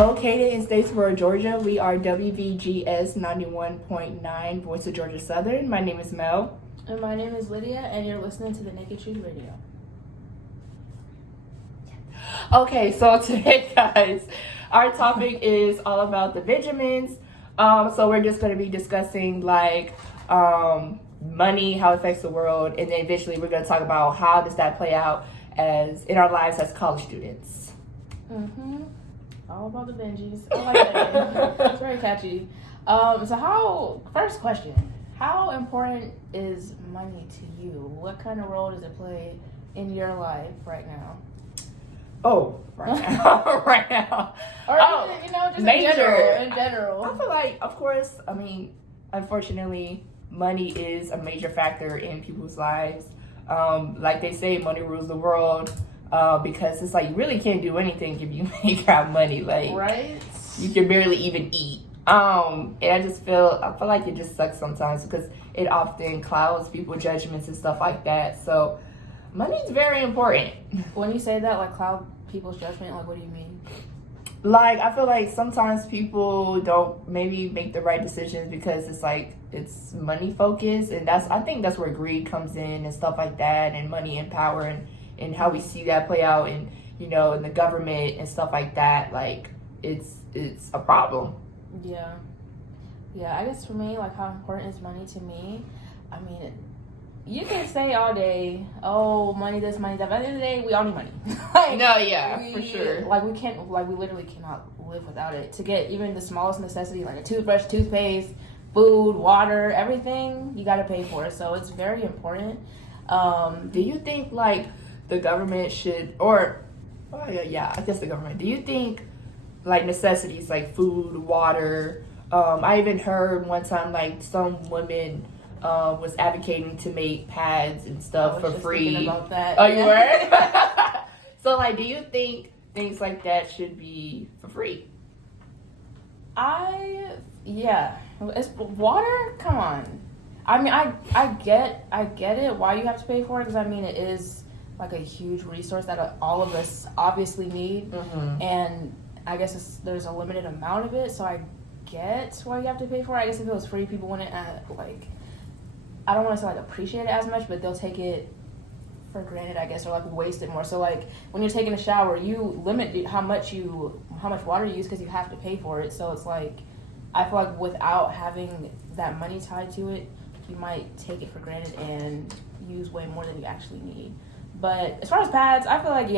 Located in Statesboro, Georgia, we are WVGS 91.9, Voice of Georgia Southern. My name is Mel. And my name is Lydia, and you're listening to the Naked Truth Radio. Okay, so today, guys, our topic is all about the Benjamins. So we're just going to be discussing, money, how it affects the world, and then eventually we're going to talk about how does that play out as in our lives as college students. Mm-hmm. All about the Benjis. I like that. It's very catchy. First question, how important is money to you? What kind of role does it play in your life right now? Oh, right now. Right now. Or even, just major. in general. I feel like, of course, unfortunately, money is a major factor in people's lives. Like they say, money rules the world. Because it's like you really can't do anything if you ain't got money. Like, right? You can barely even eat. And I feel like it just sucks sometimes because it often clouds people's judgments and stuff like that. So money is very important. When you say that, like cloud people's judgment, like what do you mean? Like, I feel like sometimes people don't maybe make the right decisions because it's money focused, and I think that's where greed comes in and stuff like that, and money and power and how we see that play out in in the government and stuff like that. Like, it's a problem. Yeah. I guess for me, like, how important is money to me? You can say all day, oh, money this, money that, but at the end of the day, we all need money. For sure. We literally cannot live without it. To get even the smallest necessity, like a toothbrush, toothpaste, food, water, everything, you gotta pay for it. So it's very important. Do you think, like, the government should, I guess the government, do you think, like, necessities like food, water, I even heard one time, like, some women was advocating to make pads and stuff for free. Thinking about that. Oh, you were? So, like, do you think things like that should be for free? It's water. Come on. I get it. Why you have to pay for it? Because it is like a huge resource that all of us obviously need, and I guess there's a limited amount of it. So I get why you have to pay for it. I guess if it was free, people wouldn't I don't want to say appreciate it as much, but they'll take it for granted, I guess, or waste it more. So when you're taking a shower, you limit how much water you use because you have to pay for it. So it's I feel like without having that money tied to it, you might take it for granted and use way more than you actually need. But as far as pads, I feel like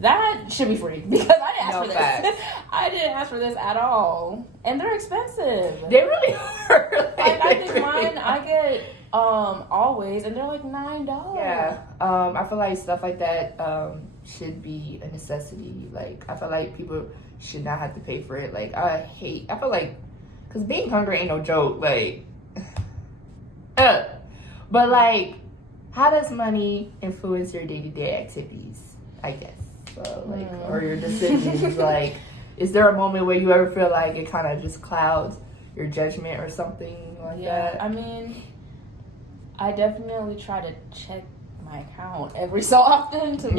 that should be free because I didn't ask for this. I didn't ask for this at all, and they're expensive. They really are. I think mine I get always, and they're $9. Yeah, I feel like stuff like that should be a necessity. Like, I feel like people should not have to pay for it. Like, I feel like, because being hungry ain't no joke. Like, but like, how does money influence your day-to-day activities? I guess. So, or your decisions. Like, is there a moment where you ever feel like it kind of just clouds your judgment or something like that? I definitely try to check my account every so often to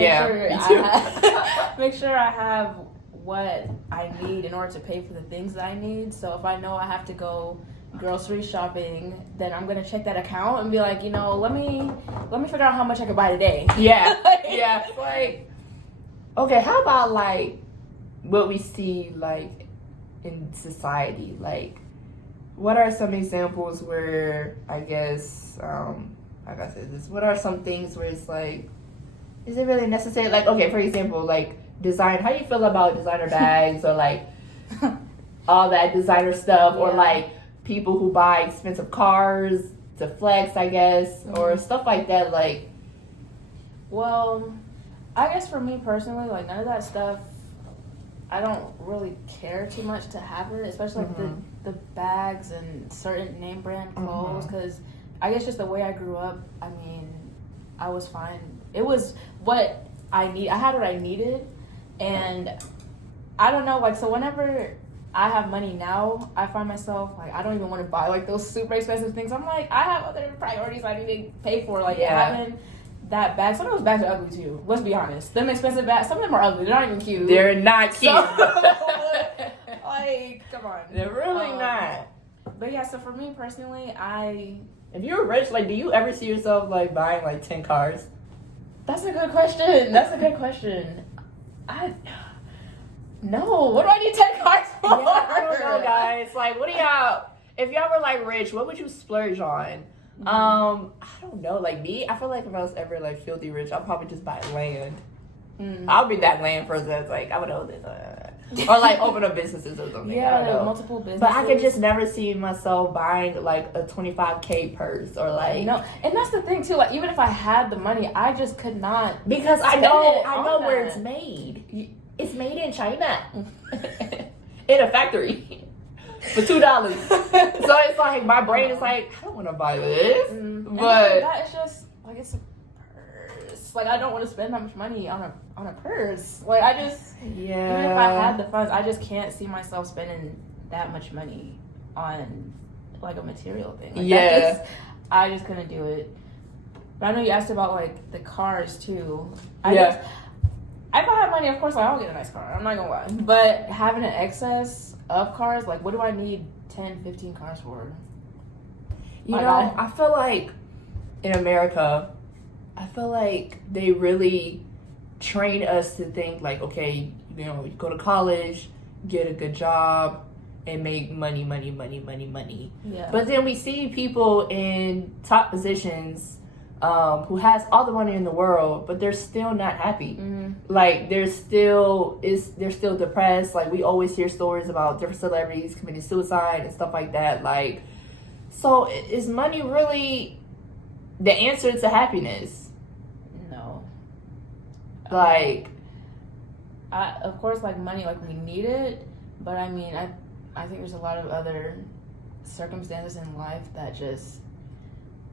make sure I have what I need in order to pay for the things that I need. So if I know I have to go grocery shopping, then I'm gonna check that account and be like, let me figure out how much I could buy today. Yeah. Like, okay, how about what we see in society? Like, what are some examples where what are some things where it's is it really necessary? Like, okay, for example, design. How do you feel about designer bags or all that designer stuff, or people who buy expensive cars to flex, I guess, or stuff like that? Well, I guess for me personally, none of that stuff, I don't really care too much to have it, especially the bags and certain name brand clothes, because I guess just the way I grew up, I was fine. It was what I need. I had what I needed, and I don't know, so whenever I have money now, I find myself, I don't even want to buy, those super expensive things. I'm I have other priorities I need to pay for, having that bag. Some of those bags are ugly too. Let's be honest. Them expensive bags, some of them are ugly. They're not even cute. They're not cute. Like, come on. They're really not. But yeah, so for me personally, If you're rich, like, do you ever see yourself like buying like 10 cars? That's a good question. No. What do I need 10 cars for? Yeah, I don't know, guys. Like, what do y'all? If y'all were like rich, what would you splurge on? I don't know. Like me, I feel like if I was ever like filthy rich, I'll probably just buy land. I'll be that land person that's like, I would own this. Or like open up businesses or something. I don't know. Multiple businesses. But I could just never see myself buying like a $25K purse or like. No, and that's the thing too. Like even if I had the money, I just could not. Because I know where it's made. It's made in China, in a factory. For $2. So it's like my brain is like, I don't want to buy this. But that is just like it's a purse. Like I don't want to spend that much money on a purse. Like I just even if I had the funds, I just can't see myself spending that much money on like a material thing. Like, I just couldn't do it. But I know you asked about like the cars too. If I have money, of course, like, I'll get a nice car. I'm not gonna lie. But having an excess of cars, like, what do I need 10, 15 cars for? I feel like in America, I feel like they really train us to think like, okay, you go to college, get a good job, and make money. Yeah. But then we see people in top positions who has all the money in the world, but they're still not happy. Like they're still depressed. Like we always hear stories about different celebrities committing suicide and stuff like that. Like, so is money really the answer to happiness? No. Like, of course, like money, like we need it, but I mean, I think there's a lot of other circumstances in life that just.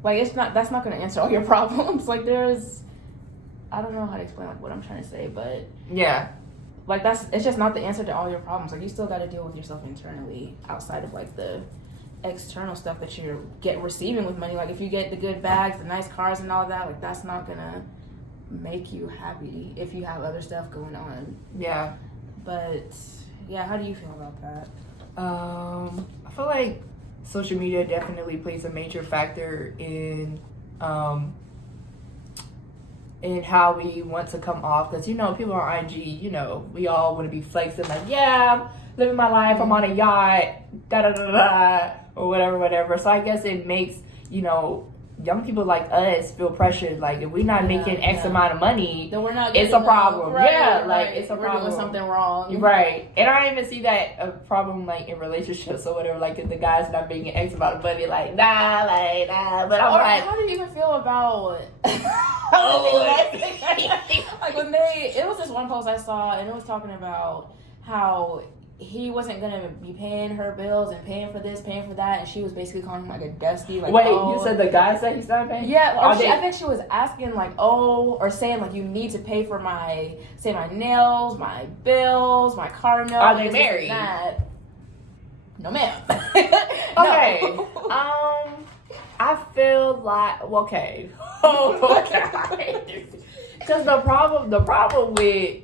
Like, that's not going to answer all your problems. Like, I don't know how to explain, like, what I'm trying to say, but... Yeah. Like, it's just not the answer to all your problems. Like, you still got to deal with yourself internally outside of, like, the external stuff that you're receiving with money. Like, if you get the good bags, the nice cars and all that, like, that's not going to make you happy if you have other stuff going on. Yeah. But, yeah, how do you feel about that? I feel like social media definitely plays a major factor in how we want to come off, because people on IG, we all want to be flexing like, yeah, I'm living my life, I'm on a yacht, or whatever. So I guess it makes young people like us feel pressured. Like if we're not making X amount of money, then we're not. It's a problem. Right, like it's a problem. We're doing something wrong. Right. And I even see that a problem like in relationships or whatever. Like if the guy's not making X amount of money, like nah. But I'm like, how do you even feel about? Like when it was this one post I saw, and it was talking about how he wasn't gonna be paying her bills and paying for this, paying for that, and she was basically calling him like a dusty. Like, wait, you said the guy said he's not paying? Yeah, or I think she was asking like, or saying like, you need to pay for my nails, my bills, my car note. Are they married? No, ma'am. Okay. I feel like okay. Because the problem with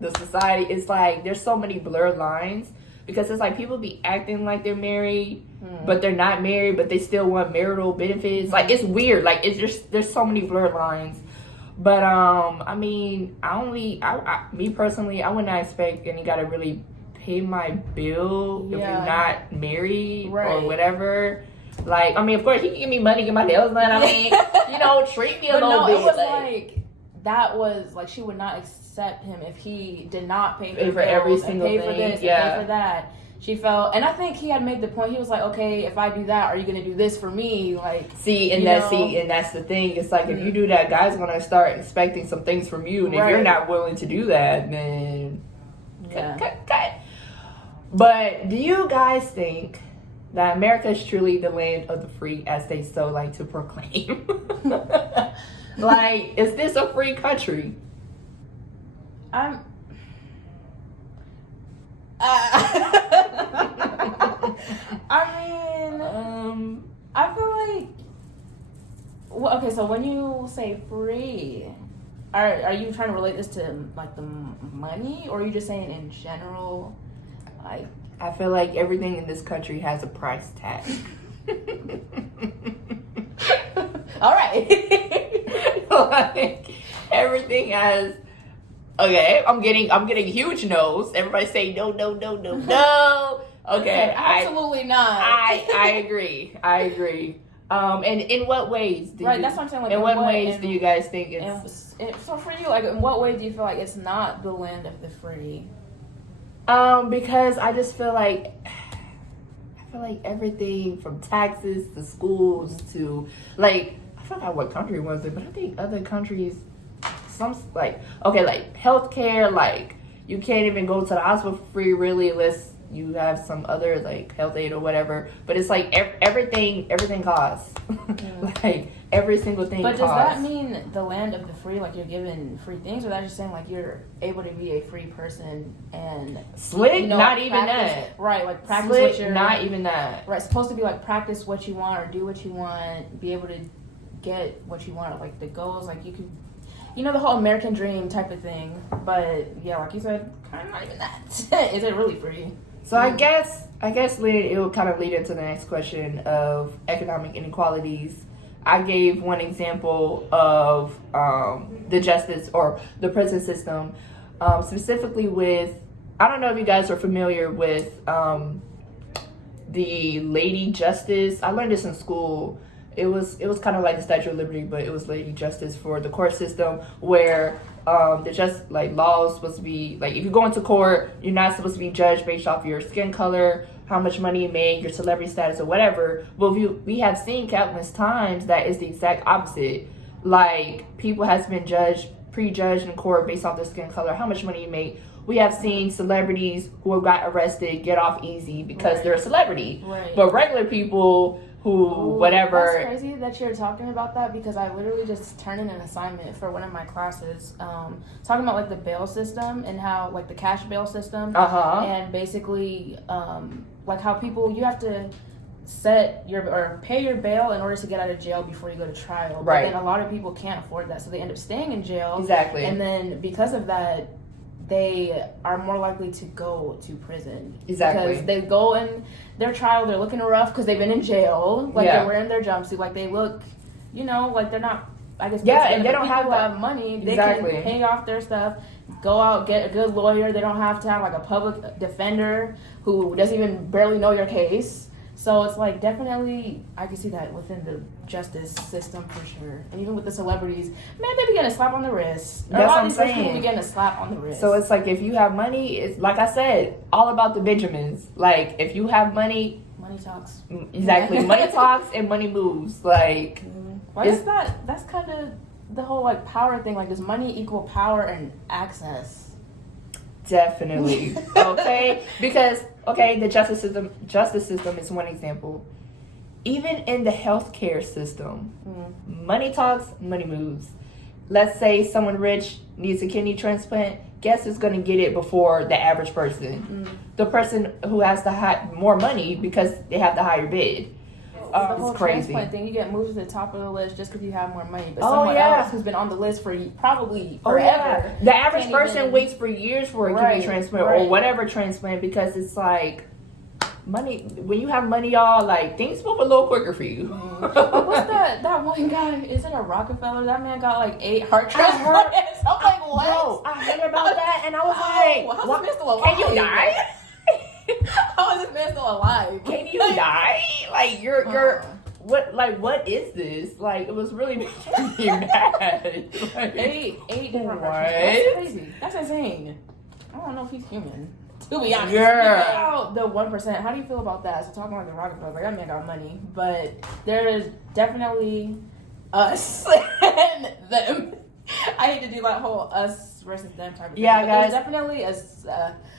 the society is like there's so many blurred lines, because it's like people be acting like they're married but they're not married, but they still want marital benefits. Like it's weird. Like it's just there's so many blurred lines. But I mean, me personally, I would not expect any guy to really pay my bill if you're not married or whatever. Like, I mean, of course he can give me money, get my nails done. I mean, treat me a little bit. It was like that was like she would not accept him if he did not pay for every single thing, pay for this, pay for that. She felt, and I think he had made the point. He was like, "Okay, if I do that, are you going to do this for me?" Like, and that's the thing. It's like if you do that, guys going to start expecting some things from you, and if you're not willing to do that, then cut. But do you guys think that America is truly the land of the free, as they so like to proclaim? Like, is this a free country? I mean, I feel like. Well, okay, so when you say free, are you trying to relate this to like the money, or are you just saying in general? Like, I feel like everything in this country has a price tag. All right. Like everything has. Okay, I'm getting huge no's. Everybody say no. Okay, absolutely not. I agree. And in what ways? That's what I'm saying. Like, in what ways do you guys think it's? So for you, like, in what way do you feel like it's not the land of the free? Because I just feel like everything from taxes to schools to like I forgot what country was it, but I think other countries, some like healthcare, like you can't even go to the hospital for free really unless you have some other like health aid or whatever. But it's like everything costs. Like every single thing. But costs. Does that mean the land of the free, like you're given free things, or that's just saying like you're able to be a free person and slick? Not like, even that. Right, like practice slick, what you're not even that. Right, supposed to be like practice what you want or do what you want, be able to get what you want, like the goals, like you could. The whole American dream type of thing. But yeah, like you said, kind of not even that. Is it really free? So I guess it will kind of lead into the next question of economic inequalities. I gave one example of the justice or the prison system, specifically with, I don't know if you guys are familiar with the Lady Justice. I learned this in school. It was kind of like the Statue of Liberty, but it was Lady Justice for the court system, where laws supposed to be like, if you go into court, you're not supposed to be judged based off your skin color, how much money you make, your celebrity status, or whatever. But we have seen countless times that is the exact opposite. Like, people has been prejudged in court based off their skin color, how much money you make. We have seen celebrities who got arrested get off easy because they're a celebrity. Right. But regular people whatever. That's crazy that you're talking about that, because I literally just turned in an assignment for one of my classes, talking about like the bail system and how like the cash bail system, and basically like how you have to pay your bail in order to get out of jail before you go to trial. Right. But then a lot of people can't afford that, so they end up staying in jail. Exactly. And then because of that, they are more likely to go to prison. Exactly. Because they go in their trial, they're looking rough because they've been in jail. Like, they're wearing their jumpsuit. Like, they look, like they're not, I guess. Yeah, and they don't have money. They can pay off their stuff, go out, get a good lawyer. They don't have to have, like, a public defender who doesn't even barely know your case. So it's like, definitely, I can see that within the justice system for sure. And even with the celebrities, man, they be getting a slap on the wrist. That's what I'm People be saying. getting a slap on the wrist. So it's like, if you have money, it's like I said, all about the Benjamins. Like, if you have money, money talks. Exactly, money talks and money moves. Like, why is that? That's kind of the whole like power thing. Like, does money equal power and access? Definitely. Okay, because the justice system is one example. Even in the healthcare system, money talks, money moves. Let's say someone rich needs a kidney transplant. Guess who's going to get it before the average person? The person who has more money because they have the higher bid. The whole it's crazy. transplant thing, you get moved to the top of the list just because you have more money. But someone else who's been on the list for probably forever. The average person waits for years for a kidney transplant or whatever transplant, because it's like, money. When you have money, y'all, like, things move a little quicker for you. What's that one guy? Is it a Rockefeller? That man got like 8 heart transplants. I'm like, what? Bro, I heard about that, and I was like, how's this man still alive? Can you die? How is this man still alive? Can you die? Like, you're what is this? Like, it was really making me mad. Like, 8 different what? That's crazy. That's insane. I don't know if he's human. To be honest. Yeah. The 1%. How do you feel about that? So talking about the Rockefeller, like, that man got money, but there is definitely us and them. I hate to do that whole us versus them type of thing. Yeah, but guys. There's definitely a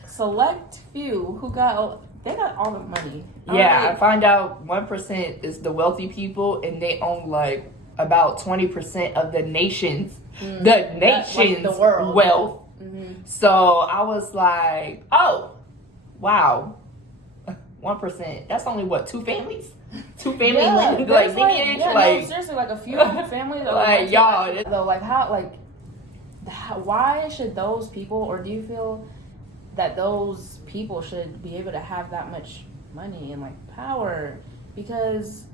select few who got all the money. Yeah, I find out 1% is the wealthy people, and they own like about 20% of the nation's the world wealth. So I was like, oh, wow, 1%. That's only what, 2 families? 2 families, like lineage, no, seriously, like a few families. Like, y'all, though, like, why should those people, or do you feel that those people should be able to have that much money and like power, because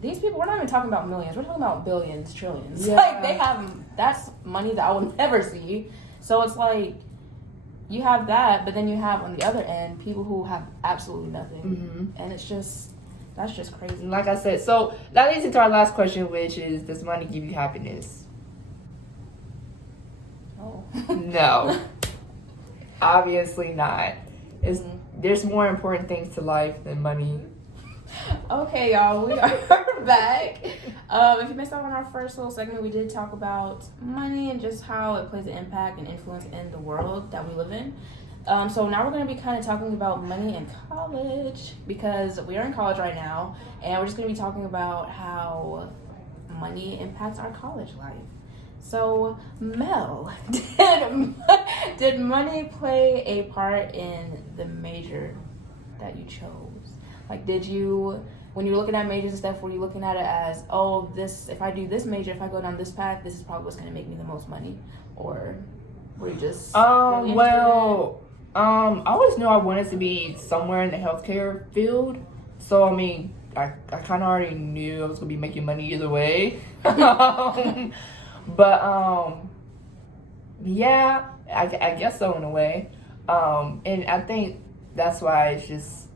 these people, we're not even talking about millions, we're talking about billions, trillions. Yeah. Like they have, that's money that I will never see. So it's like you have that, but then you have on the other end people who have absolutely nothing, and it's just, that's just crazy. Like I said, so that leads into our last question, which is, does money give you happiness? Oh. No. Obviously not. There's more important things to life than money. Okay, y'all, we are back. If you missed out on our first little segment, we did talk about money and just how it plays an impact and influence in the world that we live in. So now we're going to be kind of talking about money in college, because we are in college right now, and we're just going to be talking about how money impacts our college life. So, Mel, did money play a part in the major that you chose? Like, did you, when you were looking at majors and stuff, were you looking at it as, oh, this, if I do this major, if I go down this path, this is probably what's going to make me the most money? Or were you just really well, I always knew I wanted to be somewhere in the healthcare field. So, I mean, I kind of already knew I was going to be making money either way. But, yeah, I guess so in a way. And I think that's why it's just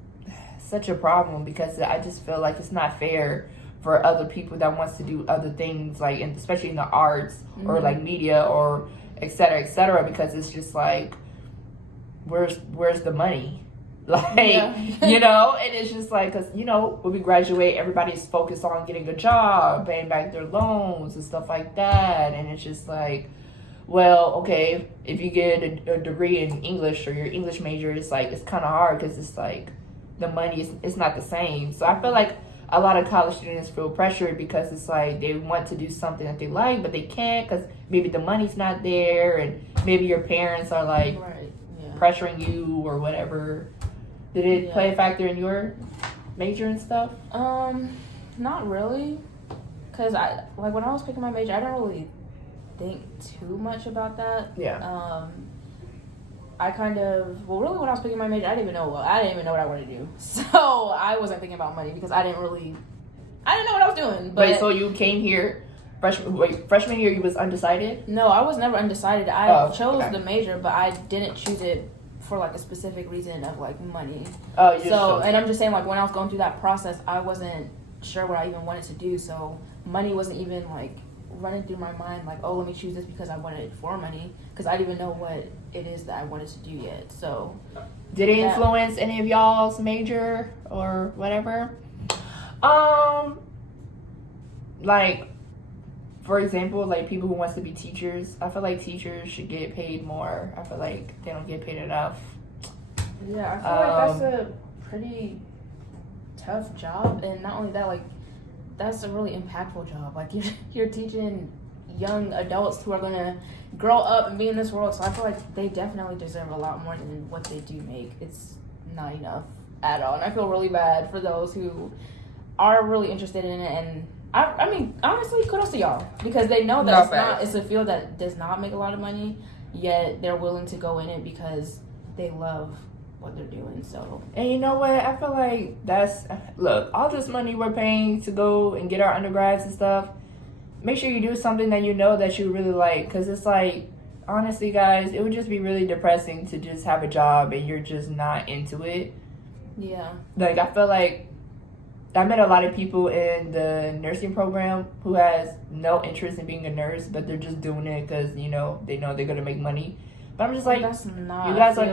such a problem, because I just feel like it's not fair for other people that wants to do other things, like, and especially in the arts or like media or et cetera, because it's just like, where's the money? Like, you know, and it's just like, because, you know, when we graduate, everybody's focused on getting a job, paying back their loans and stuff like that. And it's just like, well, okay, if you get a degree in English or your English major, it's like, it's kind of hard because it's like the money is not the same. So I feel like a lot of college students feel pressured because it's like they want to do something that they like, but they can't because maybe the money's not there, and maybe your parents are like pressuring you or whatever. Did it play a factor in your major and stuff? Not really, because when I was picking my major, I didn't really think too much about that. Yeah. I kind of, when I was picking my major, I didn't even know what I wanted to do. So I wasn't thinking about money because I didn't know what I was doing. But wait, so you came here freshman year, you was undecided? No, I was never undecided. I chose the major, but I didn't choose it for like a specific reason of like money. Oh, you just and I'm just saying, like, when I was going through that process, I wasn't sure what I even wanted to do. So money wasn't even like running through my mind, like, oh, let me choose this because I wanted it for money, because I didn't even know what it is that I wanted to do yet. So did it influence any of y'all's major or whatever? Like, for example, like people who wants to be teachers, I feel like teachers should get paid more. I feel like they don't get paid enough. Yeah, I feel like that's a pretty tough job, and not only that, like, that's a really impactful job. Like, you're teaching young adults who are gonna grow up and be in this world. So I feel like they definitely deserve a lot more than what they do make. It's not enough at all, and I feel really bad for those who are really interested in it. And I mean, honestly, kudos to y'all, because they know that it's a field that does not make a lot of money, yet they're willing to go in it because they love what they're doing. So, and you know what, I feel like look, all this money we're paying to go and get our undergrads and stuff, make sure you do something that you know that you really like, because it's like, honestly guys, it would just be really depressing to just have a job and you're just not into it. Yeah, like I feel like I met a lot of people in the nursing program who has no interest in being a nurse, but they're just doing it because, you know they're going to make money. But I'm just like, you guys are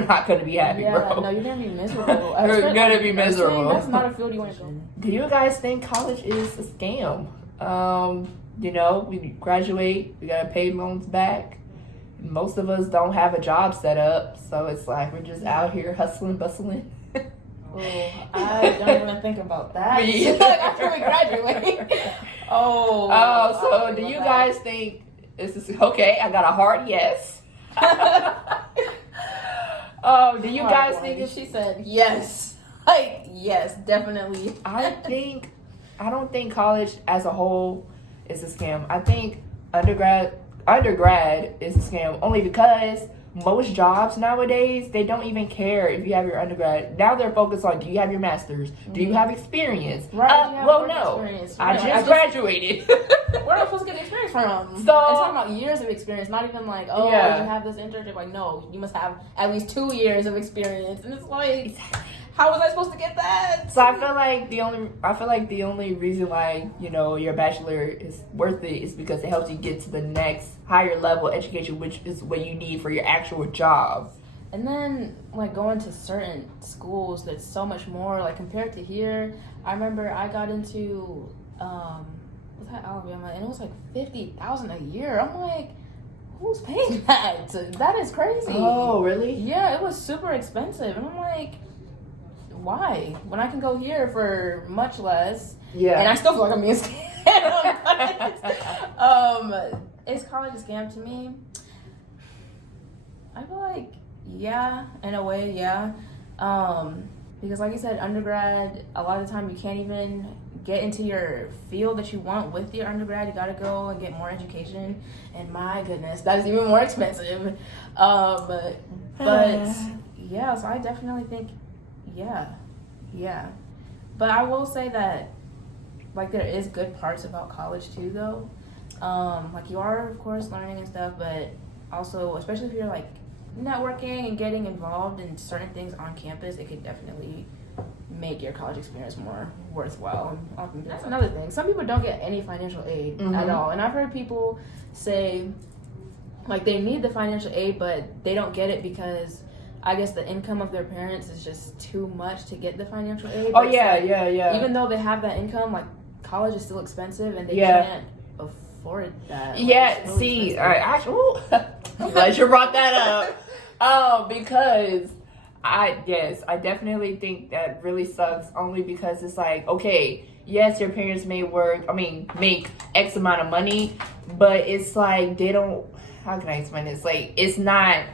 not going to be happy, bro. No, you're going to be miserable. You're going to be miserable. That's not a field you want to go in. Do you guys think college is a scam? You know, we graduate, we got to pay loans back. Most of us don't have a job set up, so it's like we're just out here hustling, bustling. Oh, I don't even think about that. Like, after we graduate. So do you guys think this is okay? I got a hard yes. Do you guys think she said yes? Like, yes, definitely. I don't think college as a whole is a scam. I think undergrad is a scam only because most jobs nowadays, they don't even care if you have your undergrad. Now they're focused on, do you have your master's? Do you have experience? Right. Well, no. I just graduated. Where am I supposed to get the experience from? So, and talking about years of experience, not even like, oh, you have this internship. Like, no, you must have at least 2 years of experience. And it's like, how was I supposed to get that? So I feel like the only reason why, you know, your bachelor is worth it is because it helps you get to the next higher level education, which is what you need for your actual job. And then, like, going to certain schools, that's so much more, like, compared to here. I remember I got into, was that Alabama? And it was, like, $50,000 a year. I'm like, who's paying that? That is crazy. Oh, really? Yeah, it was super expensive. And I'm like, why? When I can go here for much less. Yeah. And I still feel like I'm being scammed. Is college a scam to me? I feel like, yeah, in a way, yeah. Because like you said, undergrad, a lot of the time you can't even get into your field that you want with your undergrad. You gotta go and get more education. And my goodness, that is even more expensive. But yeah, so I definitely think, yeah. But I will say that, like, there is good parts about college too, though. Like, you are, of course, learning and stuff, but also, especially if you're, like, networking and getting involved in certain things on campus, it could definitely make your college experience more worthwhile. That's another thing. Some people don't get any financial aid at all. And I've heard people say, like, they need the financial aid, but they don't get it because I guess the income of their parents is just too much to get the financial aid. Oh, yeah. Even though they have that income, like, college is still expensive and they can't afford that. Yeah, really see, I'm glad you brought that up. Because I definitely think that really sucks, only because it's like, okay, yes, your parents may make X amount of money, but it's like they don't, how can I explain this? Like, it's not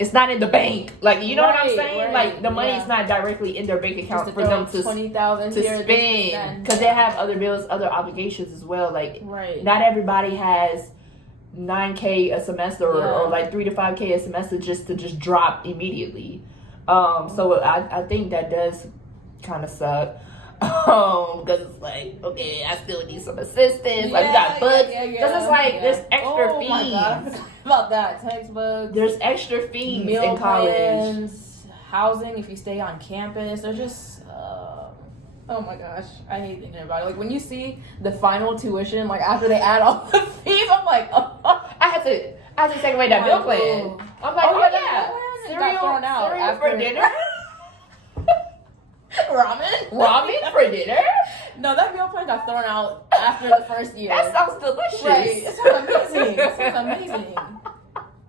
in the bank. Like, you know what I'm saying? Right. Like, the money is not directly in their bank account for them to $20,000 to spend, because they have other bills, other obligations as well. Like, not everybody has $9K a semester or like $3 to $5K a semester just to drop immediately. So I think that does kind of suck. Because it's like, okay, I still need some assistance. Like, we got books. Because it's like, there's extra fees. My God, I forgot about that. Textbooks. There's extra fees meal in college. Plans, housing if you stay on campus. They're just, oh my gosh, I hate thinking about it. Like, when you see the final tuition, like, after they add all the fees, I'm like, I had to take away that meal plan. I'm like, cereal for dinner. Ramen for dinner? No, that meal plan got thrown out after the first year. That sounds delicious. Right. It sounds amazing.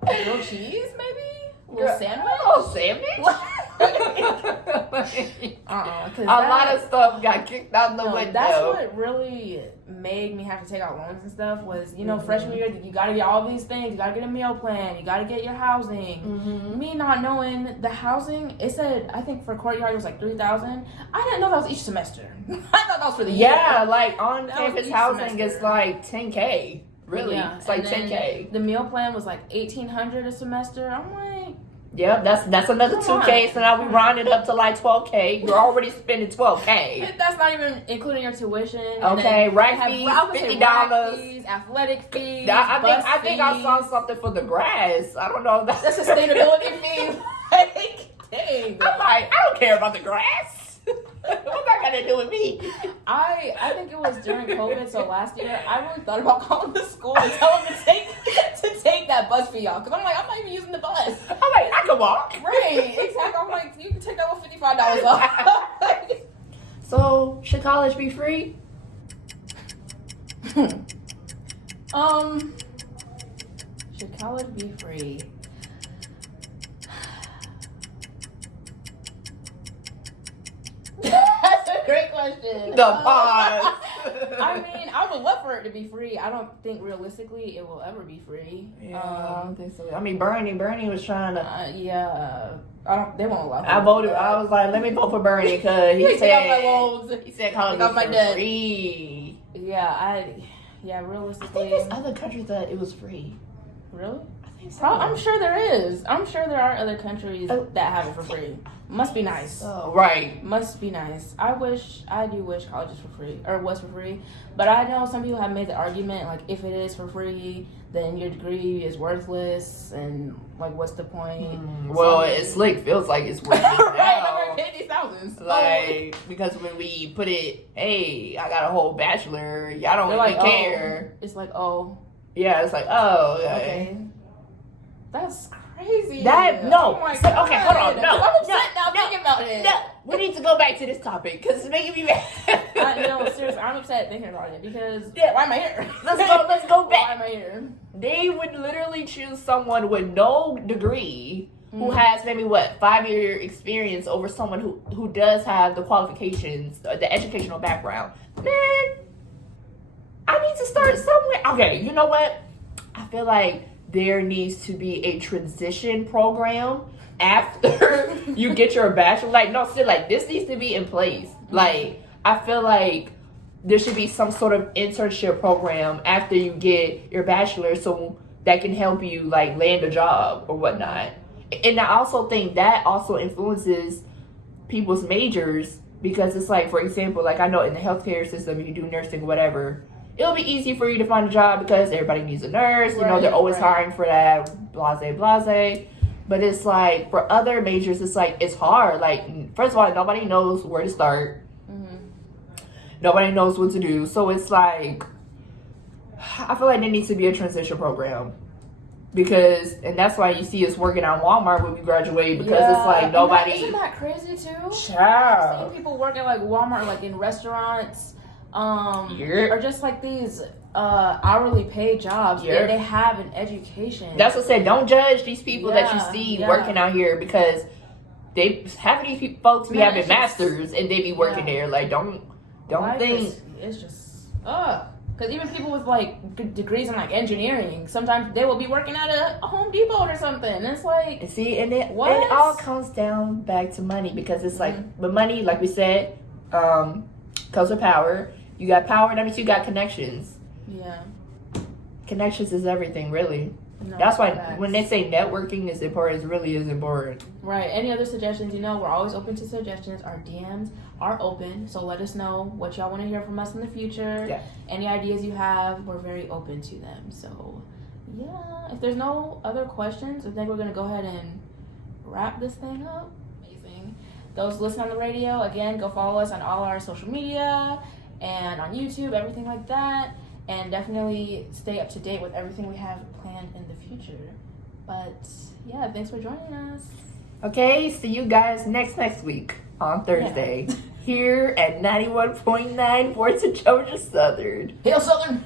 Grilled cheese, maybe? A little sandwich? A lot of stuff got kicked out the window. That's what really made me have to take out loans and stuff was, you know, freshman year, you got to get all these things. You got to get a meal plan. You got to get your housing. Me not knowing the housing, it said, I think for Courtyard it was like $3,000. I didn't know that was each semester. I thought that was for the year. Yeah, like on campus housing is like $10K. Really? Yeah. It's like $10K. The meal plan was like $1,800 a semester. I'm like, yeah, that's another $2K. So now we round it up to like $12K. You're already spending $12K. That's not even including your tuition. Okay, rack fees, $50. Athletic fees. I think I saw something for the grass. I don't know. That's a sustainability fee. Like, dang. I'm like, I don't care about the grass. What's that got to do with me? I think it was during COVID, so last year, I really thought about calling the school and telling them to take that bus fee off. Because I'm like, I'm not even using the bus. I'm like, I can walk. Right, exactly. I'm like, you can take that with $55 off. So, should college be free? Should college be free? That's a great question. The pause. I mean, I would love for it to be free. I don't think realistically it will ever be free. Yeah, I don't think so. I mean, Bernie was trying to. They won't allow. I voted. I was like, let me vote for Bernie because he said college was free. Yeah, realistically. I think there's other countries that it was free. Really? I I'm sure there is. I'm sure there are other countries that have it for free. Must be nice. Oh, right. Must be nice. I do wish college is for free, or was for free. But I know some people have made the argument, like, if it is for free, then your degree is worthless, and, like, what's the point? Well, it's slick. Feels like it's worth it now. Right, over 50,000. Like, because when we put it, hey, I got a whole bachelor, y'all don't They're even like, care. It's like, oh. Yeah, it's like, oh, Okay. That's crazy. That, no. Oh my So, God. okay, hold on. No. I'm upset now thinking about it. No. We need to go back to this topic because it's making me mad. No, seriously, I'm upset thinking about it because why am I here? Let's go back. Why am I here? They would literally choose someone with no degree who has maybe 5-year experience over someone who does have the qualifications, the educational background. Man, I need to start somewhere. Okay, you know what? I feel like there needs to be a transition program after you get your bachelor. Like, no, still, like, this needs to be in place. Like, I feel like there should be some sort of internship program after you get your bachelor so that can help you, like, land a job or whatnot. And I also think that also influences people's majors because it's like, for example, like, I know in the healthcare system, if you do nursing, whatever, it'll be easy for you to find a job because everybody needs a nurse. You know, they're always hiring for that, blase. But it's like, for other majors, it's like, it's hard. Like, first of all, nobody knows where to start. Nobody knows what to do. So it's like, I feel like there needs to be a transition program. Because, and that's why you see us working on Walmart when we graduate, because it's like nobody. Isn't that crazy too? Child. I've seen people working like Walmart, like in restaurants. Or just like these hourly paid jobs. Yeah, they have an education. That's what I said. Don't judge these people that you see working out here because they half of these folks be having masters and they be working there. Like don't think it's just because even people with like degrees in like engineering, sometimes they will be working at a Home Depot or something. And it's like and it all comes down back to money because it's like the money, like we said, comes with power. You got power, that means you got connections. Yeah. Connections is everything, really. No, that's why when they say networking is important, it really is important. Right. Any other suggestions? You know, we're always open to suggestions. Our DMs are open, so let us know what y'all want to hear from us in the future. Yeah. Any ideas you have, we're very open to them. So, yeah. If there's no other questions, I think we're going to go ahead and wrap this thing up. Amazing. Those listening on the radio, again, go follow us on all our social media and on YouTube, everything like that. And definitely stay up to date with everything we have planned in the future. But yeah, thanks for joining us. Okay, see you guys next week on Thursday here at 91.9 Voice of Georgia Southern. Hail Southern!